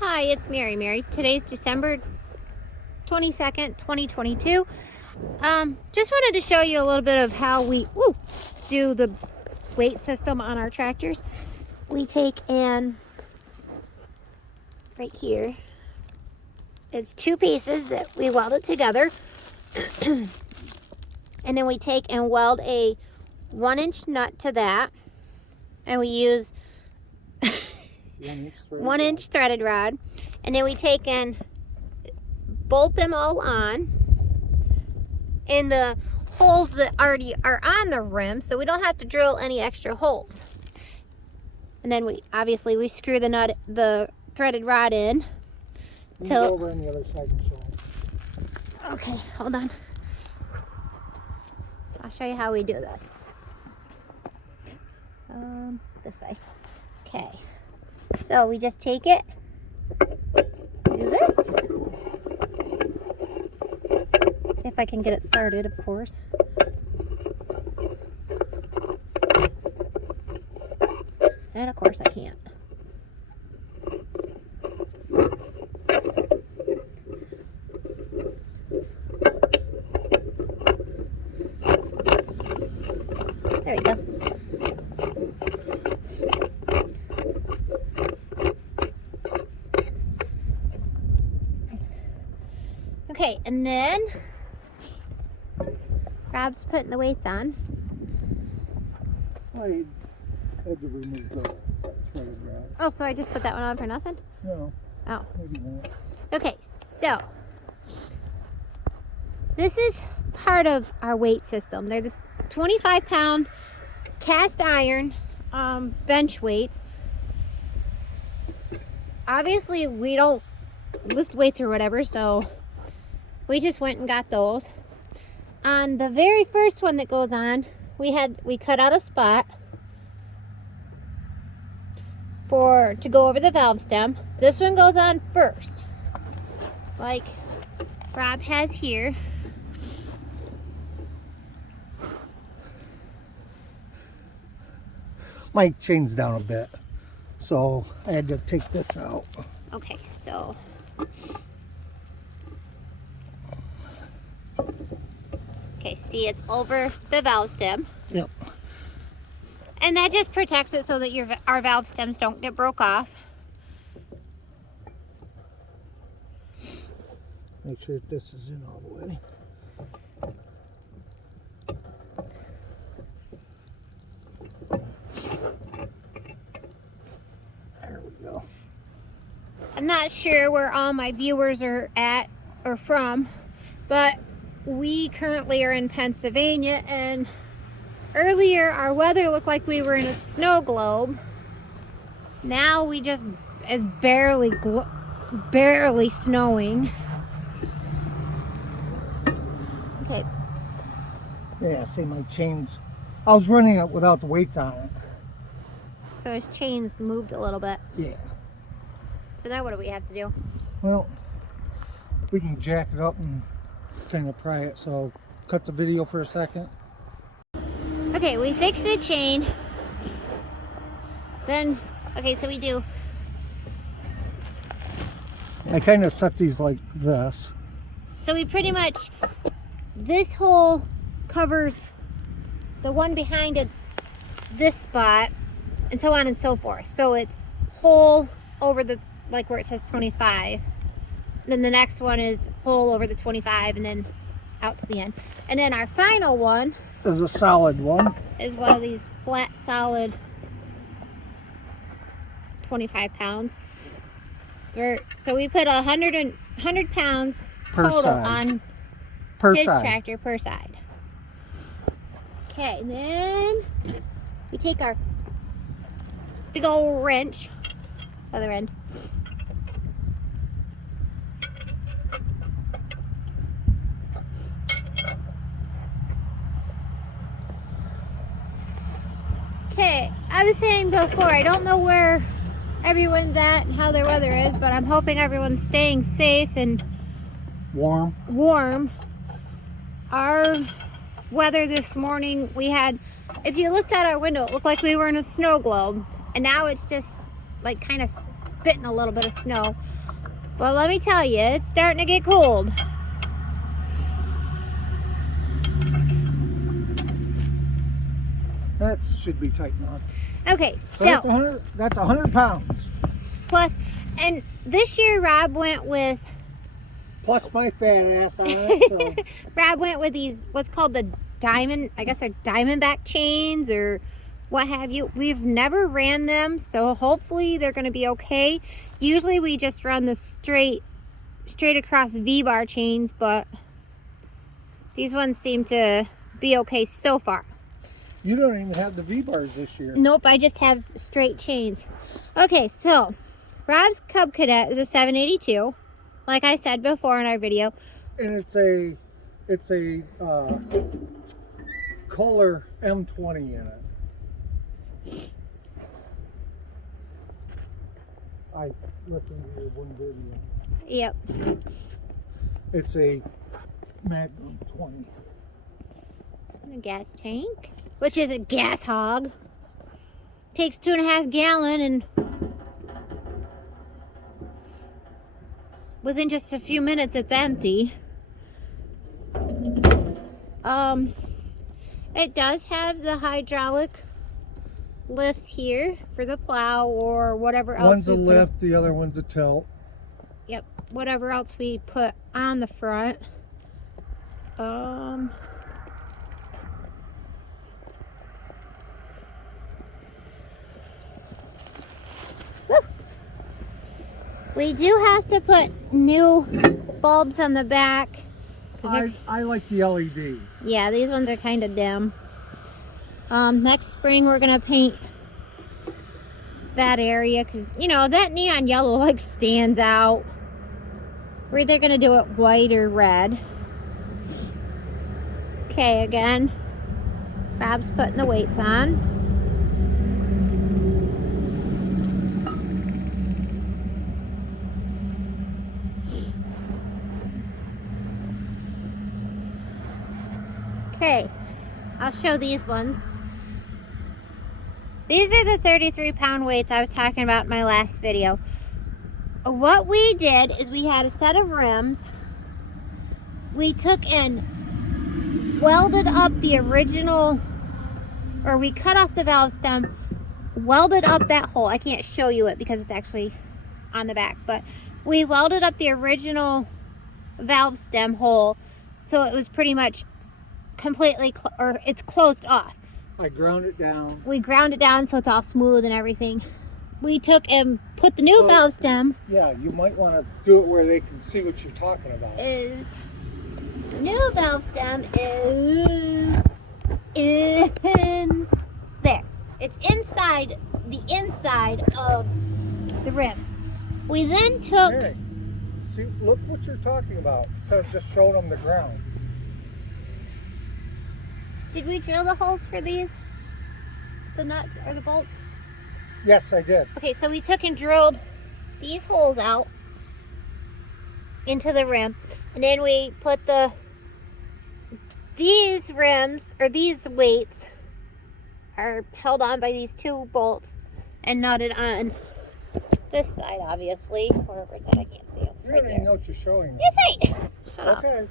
Hi, it's Mary. Today's December 22nd, 2022. Just wanted to show you a little bit of how we do the weight system on our tractors. We take and right here, it's two pieces that we welded together. And then we take and weld a 1-inch nut to that. And we use 1-inch threaded rod. And then we take and bolt them all on in the holes that already are on the rim, so we don't have to drill any extra holes. And then we screw the threaded rod in. Go over on the other side and show them. Okay, hold on. I'll show you how we do this. This way. Okay. So we just take it, do this. If I can get it started, of course. And of course I can't. There we go. Okay, and then Rob's putting the weights on. I had to remove the threaded rod. Oh, so I just put that one on for nothing? No. Oh. Maybe not. Okay, so this is part of our weight system. They're the 25-pound cast iron bench weights. Obviously, we don't lift weights or whatever, so we just went and got those. On the very first one that goes on, we cut out a spot to go over the valve stem. This one goes on first, like Rob has here. My chain's down a bit, so I had to take this out. Okay, so see, it's over the valve stem. Yep. And that just protects it so that our valve stems don't get broke off. Make sure this is in all the way. There we go. I'm not sure where all my viewers are at or from, but we currently are in Pennsylvania, and earlier our weather looked like we were in a snow globe. Now it's barely snowing. Okay. Yeah, see my chains. I was running it without the weights on it. So his chains moved a little bit. Yeah. So now what do we have to do? Well, we can jack it up and kind of pry it, so cut the video for a second. Okay, we fixed the chain. Then, okay, so we do. I kind of set these like this. So we pretty much, this hole covers the one behind it's this spot, and so on and so forth. So it's hole over the, like where it says 25. Then the next one is hole over the 25, and then out to the end. And then our final one is a solid one. Is one of these flat, solid 25 pounds. So we put 100 pounds total on his tractor per side. Okay, and then we take our big old wrench, other end. Okay, I was saying before, I don't know where everyone's at and how their weather is, but I'm hoping everyone's staying safe and warm. Our weather this morning, we had, if you looked out our window, it looked like we were in a snow globe, and now it's just like kind of spitting a little bit of snow. But let me tell you, it's starting to get cold. That should be tight enough. Okay, So that's 100 pounds. Plus, and this year Rob went with Plus my fat ass on it. So. Rob went with these, what's called the diamond, I guess they're diamondback chains or what have you. We've never ran them, so hopefully they're going to be okay. Usually we just run the straight across V-bar chains, but these ones seem to be okay so far. You don't even have the V-bars this year. Nope, I just have straight chains. Okay, so Rob's Cub Cadet is a 782, like I said before in our video. And it's a Kohler M20 in it. I listened to your one video. Yep. It's a Magnum 20. A gas tank, which is a gas hog. Takes 2.5 gallons, and within just a few minutes it's empty. It does have the hydraulic lifts here for the plow or whatever else. One's a lift, the other one's a tilt. Yep, whatever else we put on the front. We do have to put new bulbs on the back. I like the LEDs. Yeah, these ones are kind of dim. Next spring we're gonna paint that area because, you know, that neon yellow like stands out. We're either gonna do it white or red. Okay, again, Rob's putting the weights on. Okay, I'll show these ones. These are the 33-pound weights I was talking about in my last video. What we did is we had a set of rims. We took and welded up the original, or we cut off the valve stem, welded up that hole. I can't show you it because it's actually on the back, but we welded up the original valve stem hole so it was pretty much completely it's closed off. I ground it down. We ground it down so it's all smooth and everything. We took and put the new valve stem. Yeah, you might want to do it where they can see what you're talking about. New valve stem is in there. It's inside the inside of the rim. We then took. Hey, see, look what you're talking about. Instead of just showing them the ground. Did we drill the holes for these? The nut or the bolts? Yes, I did. Okay, so we took and drilled these holes out into the rim, and then we put these rims, or these weights are held on by these two bolts and knotted on this side, obviously. Wherever it's at, I can't see it. You don't even know what you're showing me. Yes, shut up. Okay.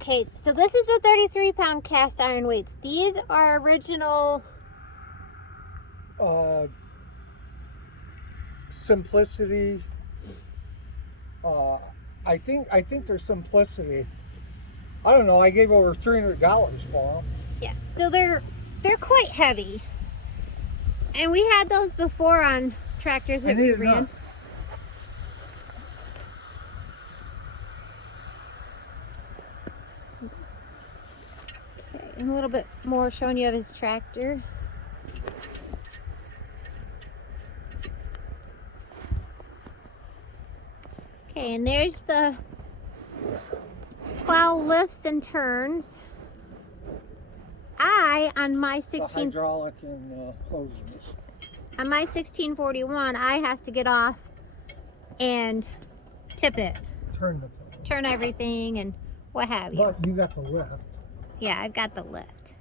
Okay, so this is the 33-pound cast iron weights. These are original. Simplicity. I think they're Simplicity. I don't know. I gave over $300 for them. Yeah, so they're quite heavy, and we had those before on tractors that we ran. Okay, and a little bit more showing you of his tractor. Okay, and there's the plow lifts and turns. On my 16 hydraulic and closers. On my 1641, I have to get off and tip it, turn everything, and what have you. But you got the lift. Yeah, I've got the lift.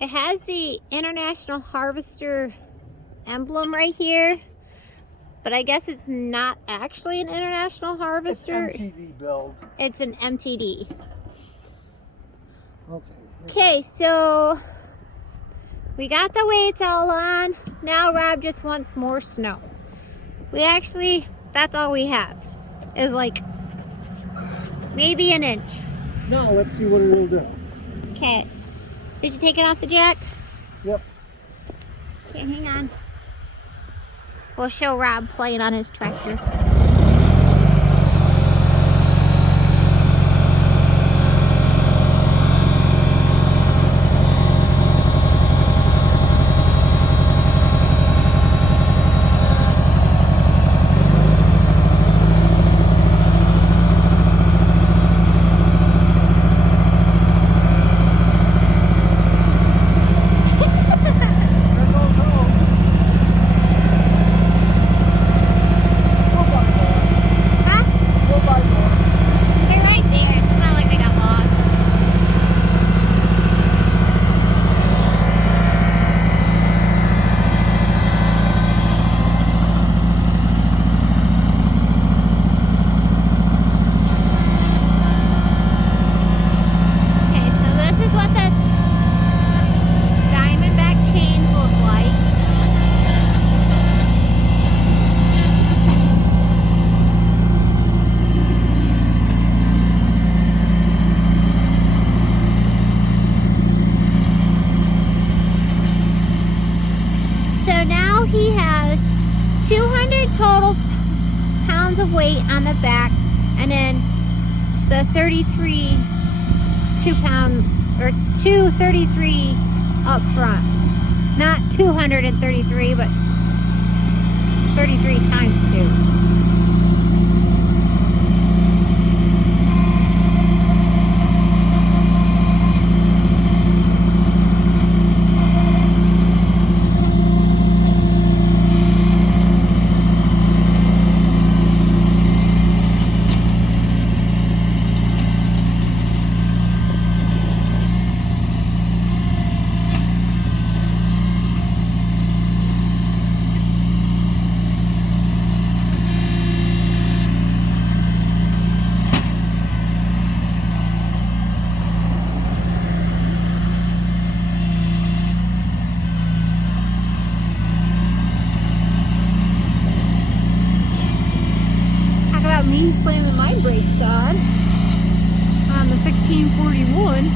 It has the International Harvester emblem right here. But I guess it's not actually an International Harvester. It's MTD build. It's an MTD. Okay. Okay, so we got the weights all on. Now Rob just wants more snow. That's all we have. Is like maybe an inch. Now let's see what it'll do. Okay. Did you take it off the jack? Yep. Okay, hang on. We'll show Rob playing on his tractor. He has 200 total pounds of weight on the back, and then the 33 233 up front. Not 233, but 33 times 2. Me slamming my brakes on the 1641.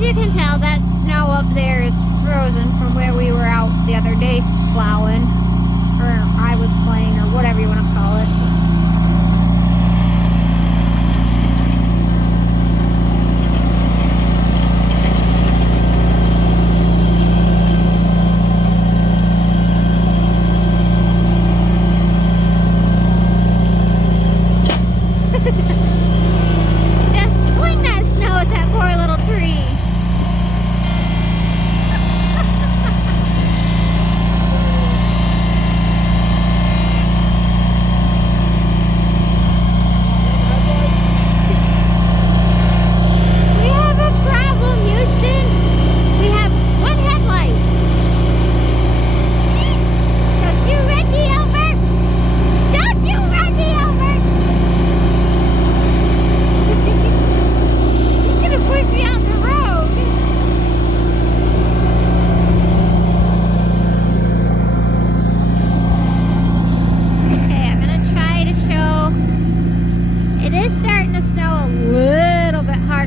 You can tell that snow up there is frozen from where we were out the other day plowing, or I was playing, or whatever you want to call it. Just fling that snow at that poor little tree.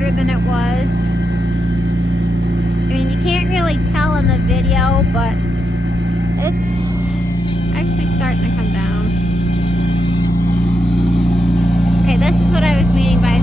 Than it was. I mean, you can't really tell in the video, but it's actually starting to come down. Okay, this is what I was meaning by